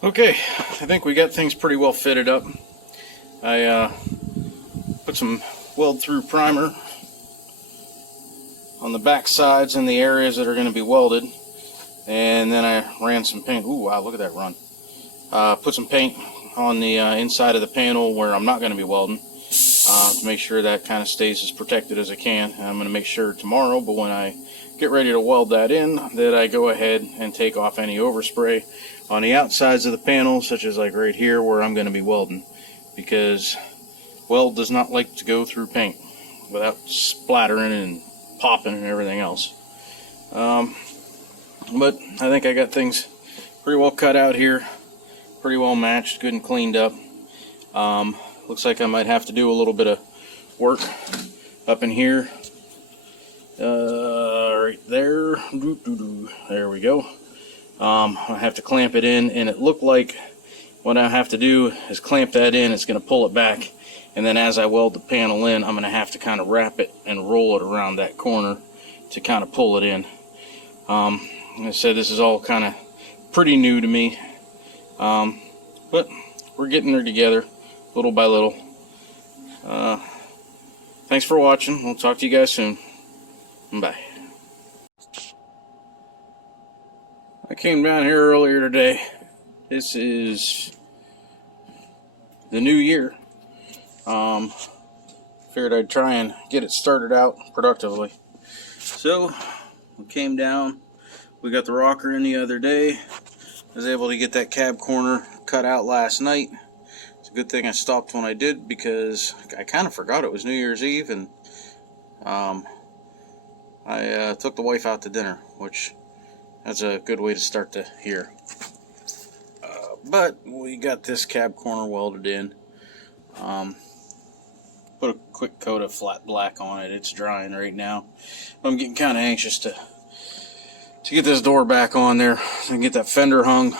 Okay, I think we got things pretty well fitted up. I put some weld through primer on the back sides and the areas that are going to be welded, and then I ran some paint. Ooh, wow, look at that run. Put some paint on the inside of the panel where I'm not going to be welding, to make sure that kind of stays as protected as I can. And I'm going to make sure tomorrow, but when I get ready to weld that in, that I go ahead and take off any overspray on the outsides of the panel, such as like right here where I'm going to be welding, because weld does not like to go through paint without splattering and popping and everything else. But I think I got things pretty well cut out here, pretty well matched, good and cleaned up. Looks like I might have to do a little bit of work up in here, right there. There we go. I have to clamp it in, and it looked like what I have to do is clamp that in. It's going to pull it back, and then as I weld the panel in, I'm going to have to kind of wrap it and roll it around that corner to kind of pull it in. Like I said, this is all kind of pretty new to me, but we're getting there together little by little. Thanks for watching. We'll talk to you guys soon. Bye. I came down here earlier today. This is the new year. Figured I'd try and get it started out productively. So we came down. We got the rocker in the other day. I was able to get that cab corner cut out last night. It's a good thing I stopped when I did, because I kind of forgot it was New Year's Eve, and I took the wife out to dinner, which that's a good way to start the year. But we got this cab corner welded in. Put a quick coat of flat black on it. It's drying right now. I'm getting kind of anxious to get this door back on there and get that fender hung.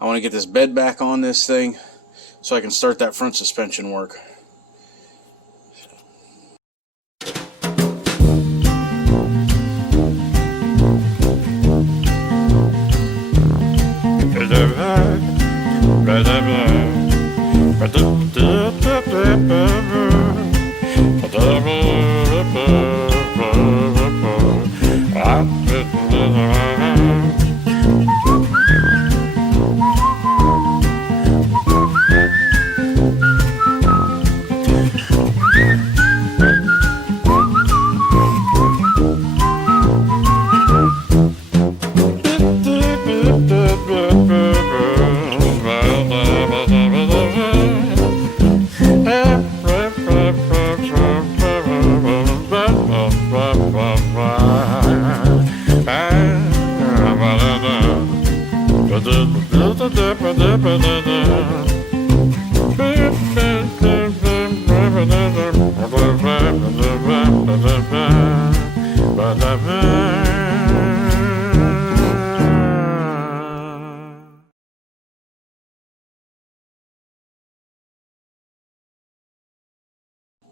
I want to get this bed back on this thing so I can start that front suspension work.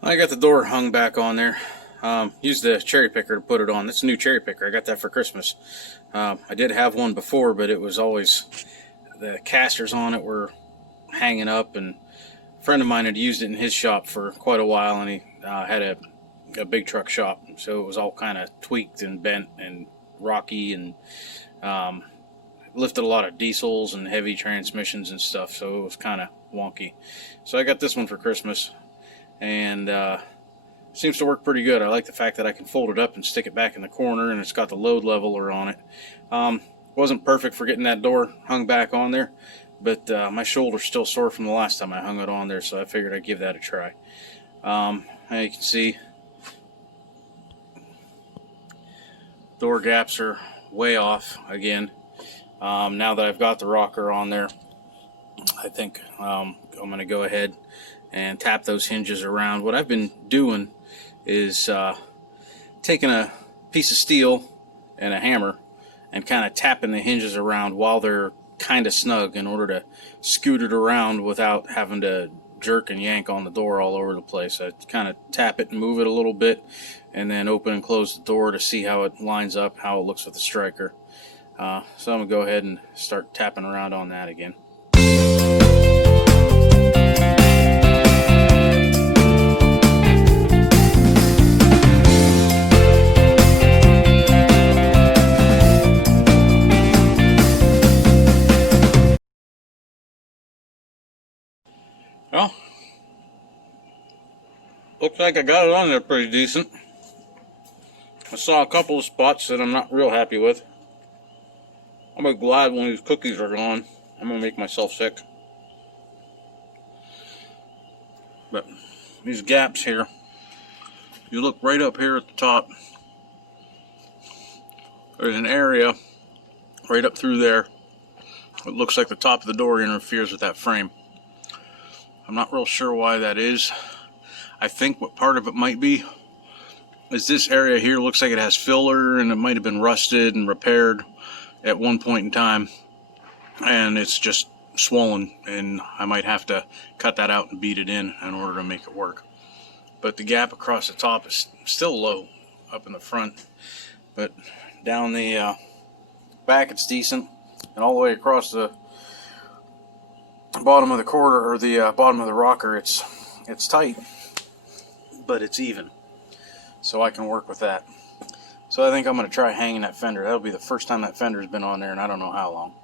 I got the door hung back on there. Used the cherry picker to put it on. That's a new cherry picker. I got that for Christmas. I did have one before, but it was always, the casters on it were hanging up, and a friend of mine had used it in his shop for quite a while, and he had a big truck shop, so it was all kind of tweaked and bent and rocky, and lifted a lot of diesels and heavy transmissions and stuff, so it was kind of wonky. So I got this one for Christmas, and seems to work pretty good. I like the fact that I can fold it up and stick it back in the corner, and it's got the load leveler on it. Wasn't perfect for getting that door hung back on there, but my shoulder's still sore from the last time I hung it on there, so I figured I'd give that a try. Now you can see door gaps are way off again. Now that I've got the rocker on there, I think I'm going to go ahead and tap those hinges around. What I've been doing is taking a piece of steel and a hammer and kind of tapping the hinges around while they're kind of snug, in order to scoot it around without having to jerk and yank on the door all over the place. I kind of tap it and move it a little bit, and then open and close the door to see how it lines up, how it looks with the striker. So I'm going to go ahead and start tapping around on that again. Well, looks like I got it on there pretty decent. I saw a couple of spots that I'm not real happy with. I'll be glad when these cookies are gone. I'm gonna make myself sick. But these gaps here, you look right up here at the top, there's an area right up through there. It looks like the top of the door interferes with that frame. I'm not real sure why that is. I think what part of it might be is this area here looks like it has filler, and it might have been rusted and repaired at one point in time, and it's just swollen, and I might have to cut that out and beat it in order to make it work. But the gap across the top is still low up in the front, but down the back it's decent, and all the way across the bottom of the quarter, or the bottom of the rocker, it's tight, but it's even, so I can work with that. So I think I'm going to try hanging that fender. That'll be the first time that fender's been on there, and I don't know how long.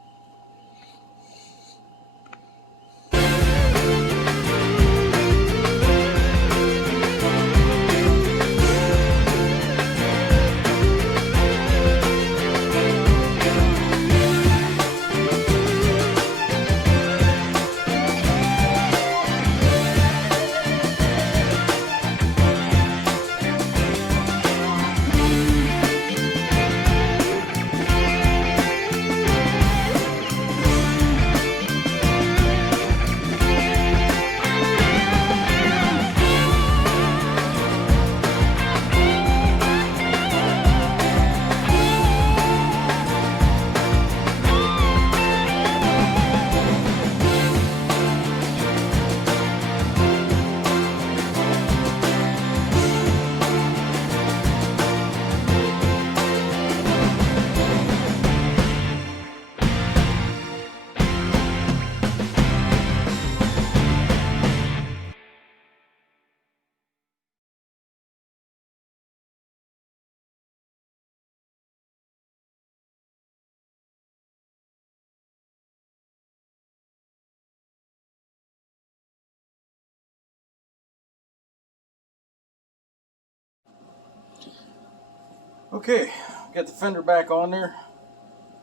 Okay, got the fender back on there.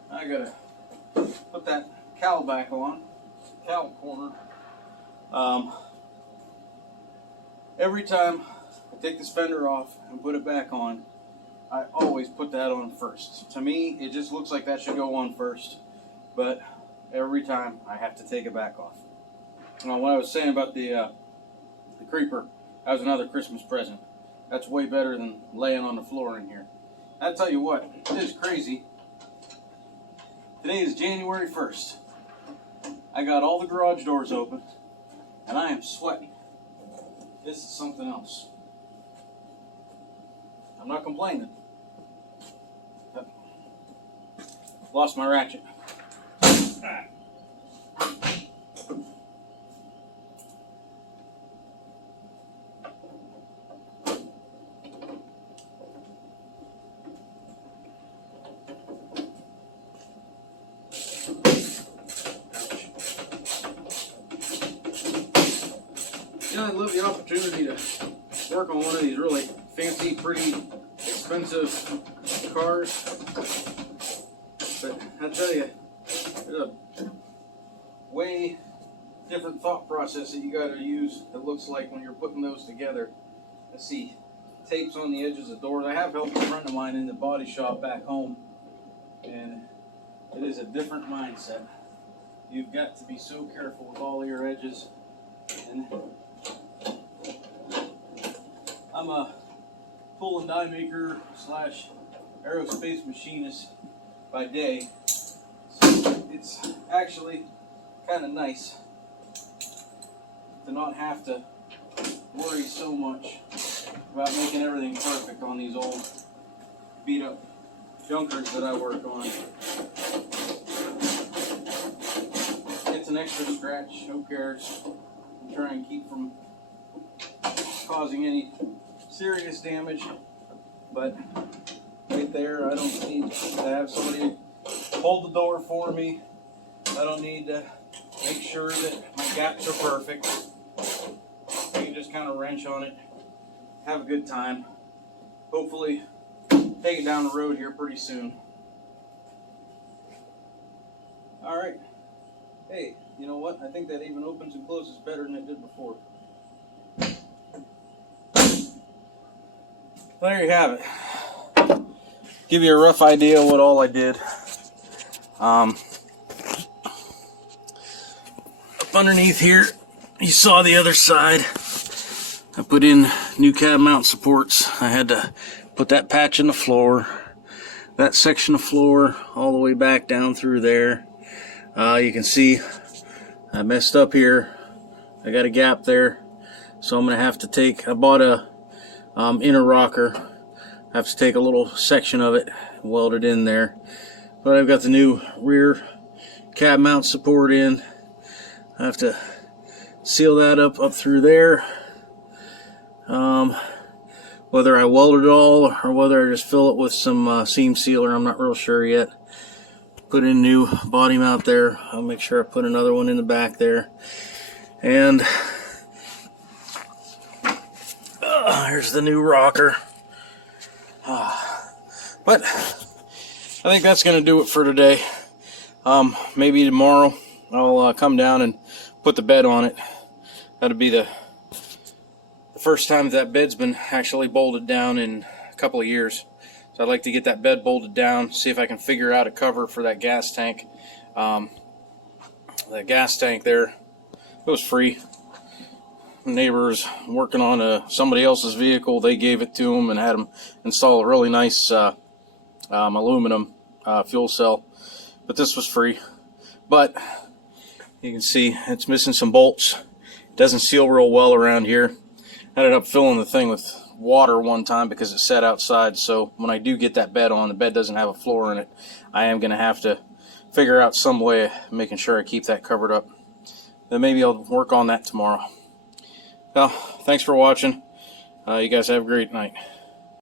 I gotta put that cowl back on, cowl corner. Every time I take this fender off and put it back on, I always put that on first. To me, it just looks like that should go on first, but every time I have to take it back off. What I was saying about the creeper, that was another Christmas present. That's way better than laying on the floor in here. I tell you what, it is crazy. Today is January 1st. I got all the garage doors open, and I am sweating. This is something else. I'm not complaining. But lost my ratchet. I love the opportunity to work on one of these really fancy, pretty, expensive cars. But I tell you, there's a way different thought process that you got to use. It looks like when you're putting those together. I see tapes on the edges of doors. I have helped a friend of mine in the body shop back home, and it is a different mindset. You've got to be so careful with all your edges. And I'm a tool and die maker / aerospace machinist by day, so it's actually kind of nice to not have to worry so much about making everything perfect on these old beat up junkers that I work on. It's an extra scratch, who cares? I'm trying to keep from causing any serious damage, but right there, I don't need to have somebody hold the door for me. I don't need to make sure that my gaps are perfect. You can just kind of wrench on it, have a good time. Hopefully take it down the road here pretty soon. Alright. Hey, you know what? I think that even opens and closes better than it did before. There you have it. Give you a rough idea of what all I did. Up underneath here, you saw the other side. I put in new cab mount supports. I had to put that patch in the floor, that section of floor all the way back down through there. You can see I messed up here. I got a gap there, so I'm gonna have to take, I bought a inner rocker. I have to take a little section of it, weld it in there. But I've got the new rear cab mount support in. I have to seal that up through there. Whether I weld it all or whether I just fill it with some seam sealer, I'm not real sure yet. Put in new body mount there. I'll make sure I put another one in the back there. And here's the new rocker. But I think that's going to do it for today. Maybe tomorrow I'll come down and put the bed on it. That'll be the first time that bed's been actually bolted down in a couple of years. So I'd like to get that bed bolted down, see if I can figure out a cover for that gas tank. That gas tank there, it was free. The neighbor was working on somebody else's vehicle. They gave it to him and had him install a really nice aluminum fuel cell. But this was free. But you can see it's missing some bolts. It doesn't seal real well around here. I ended up filling the thing with water one time because it sat outside, so when I do get that bed on, the bed doesn't have a floor in it. I am going to have to figure out some way of making sure I keep that covered up. Then maybe I'll work on that tomorrow. Well, thanks for watching. You guys have a great night.